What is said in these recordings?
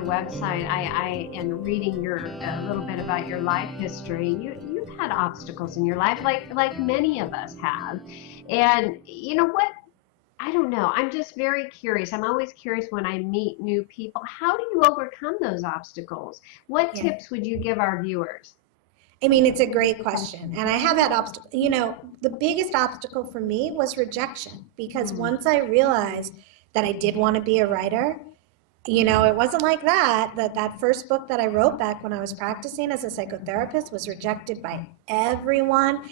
your website, and reading your a little bit about your life history, you've had obstacles in your life, like many of us have. And you know what? I don't know. I'm just very curious. I'm always curious when I meet new people. How do you overcome those obstacles? What Yeah. tips would you give our viewers? I mean, it's a great question. And I have had obstacles. The biggest obstacle for me was rejection because Hmm. once I realized that I did want to be a writer, it wasn't like that. That first book that I wrote back when I was practicing as a psychotherapist was rejected by everyone.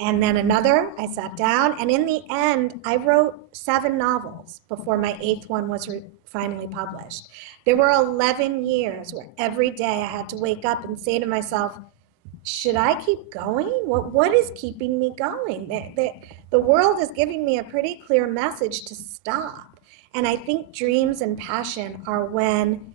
And then another, I sat down, and in the end, I wrote 7 novels before my eighth one was finally published. There were 11 years where every day I had to wake up and say to myself, should I keep going? What is keeping me going? The world is giving me a pretty clear message to stop. And I think dreams and passion are when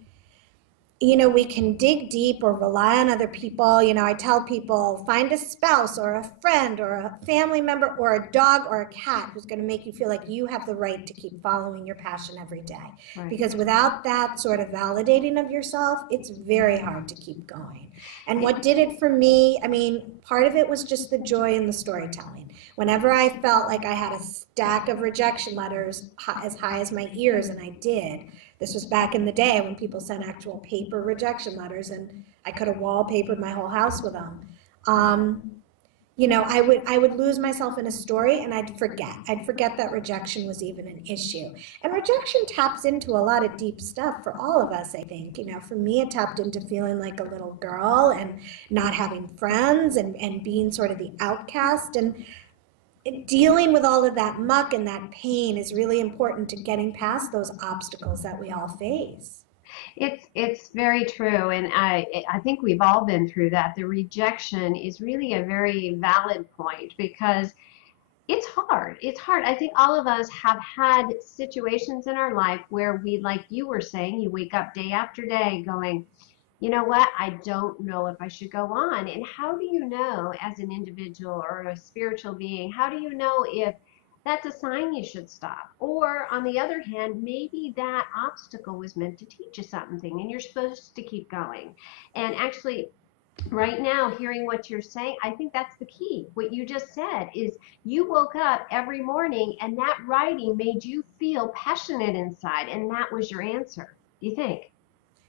we can dig deep or rely on other people. I tell people, find a spouse or a friend or a family member or a dog or a cat who's going to make you feel like you have the right to keep following your passion every day. Right. Because without that sort of validating of yourself, it's very hard to keep going. And what did it for me, I mean, part of it was just the joy in the storytelling. Whenever I felt like I had a stack of rejection letters as high as my ears, and I did, this was back in the day when people sent actual paper rejection letters, and I could have wallpapered my whole house with them. Um, I would lose myself in a story, and I'd forget. I'd forget that rejection was even an issue. And rejection taps into a lot of deep stuff for all of us, I think. For me, it tapped into feeling like a little girl and not having friends and being sort of the outcast. And dealing with all of that muck and that pain is really important to getting past those obstacles that we all face. It's very true, and I think we've all been through that. The rejection is really a very valid point because it's hard. It's hard. I think all of us have had situations in our life where we, like you were saying, you wake up day after day going, you know what, I don't know if I should go on. And how do you know, as an individual or a spiritual being, how do you know if that's a sign you should stop? Or on the other hand, maybe that obstacle was meant to teach you something and you're supposed to keep going. And actually, right now, hearing what you're saying, I think that's the key. What you just said is you woke up every morning and that writing made you feel passionate inside, and that was your answer. Do you think?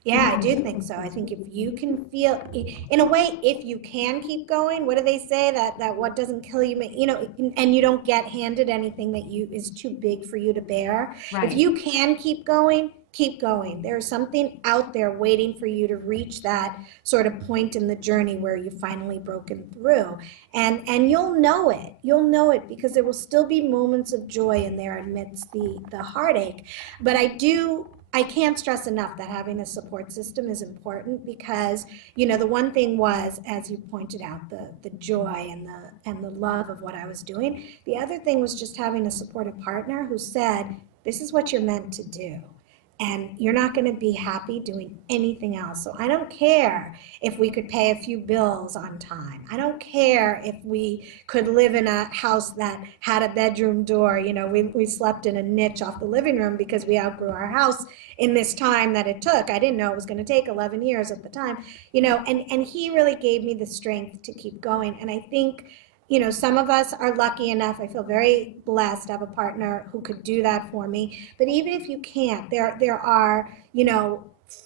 Yeah, I do think so. I think if you can feel, in a way, if you can keep going, what do they say? That what doesn't kill you, and you don't get handed anything that you is too big for you to bear. If Right. you can keep going, keep going. There's something out there waiting for you to reach that sort of point in the journey where you've finally broken through. And you'll know it. You'll know it because there will still be moments of joy in there amidst the heartache. But I can't stress enough that having a support system is important because, the one thing was, as you pointed out, the joy and the love of what I was doing. The other thing was just having a supportive partner who said, this is what you're meant to do. And you're not going to be happy doing anything else. So I don't care if we could pay a few bills on time. I don't care if we could live in a house that had a bedroom door. We slept in a niche off the living room because we outgrew our house in this time that it took. I didn't know it was going to take 11 years at the time, and he really gave me the strength to keep going. And I think, some of us are lucky enough. I feel very blessed to have a partner who could do that for me. But even if you can't, there are,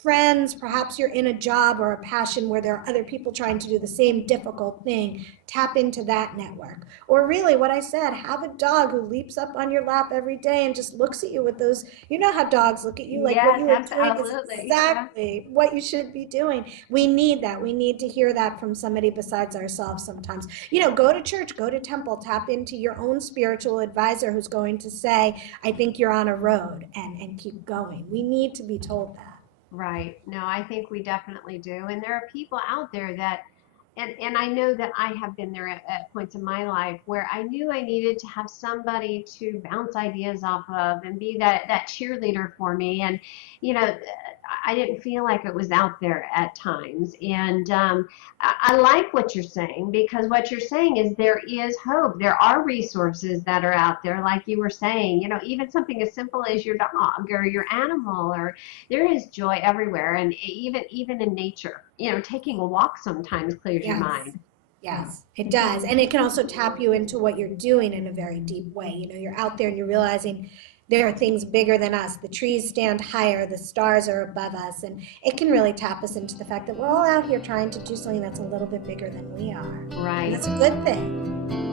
friends, perhaps you're in a job or a passion where there are other people trying to do the same difficult thing. Tap into that network. Or really what I said, have a dog who leaps up on your lap every day and just looks at you with those, how dogs look at you, like what Yes, you are doing is absolutely. Yeah. exactly what you should be doing. We need that. We need to hear that from somebody besides ourselves sometimes. Go to church, go to temple, tap into your own spiritual advisor who's going to say, I think you're on a road, and keep going. We need to be told that. Right. No, I think we definitely do. And there are people out there that, and I know that I have been there at points in my life where I knew I needed to have somebody to bounce ideas off of and be that cheerleader for me. And, you know, I didn't feel like it was out there at times. And I like what you're saying, because what you're saying is there is hope. There are resources that are out there, like you were saying, even something as simple as your dog or your animal, or there is joy everywhere. And even in nature, taking a walk sometimes clears your Yes. mind. Yes, it does. And it can also tap you into what you're doing in a very deep way. You're out there and you're realizing there are things bigger than us. The trees stand higher, the stars are above us, and it can really tap us into the fact that we're all out here trying to do something that's a little bit bigger than we are. And Right. that's a good thing.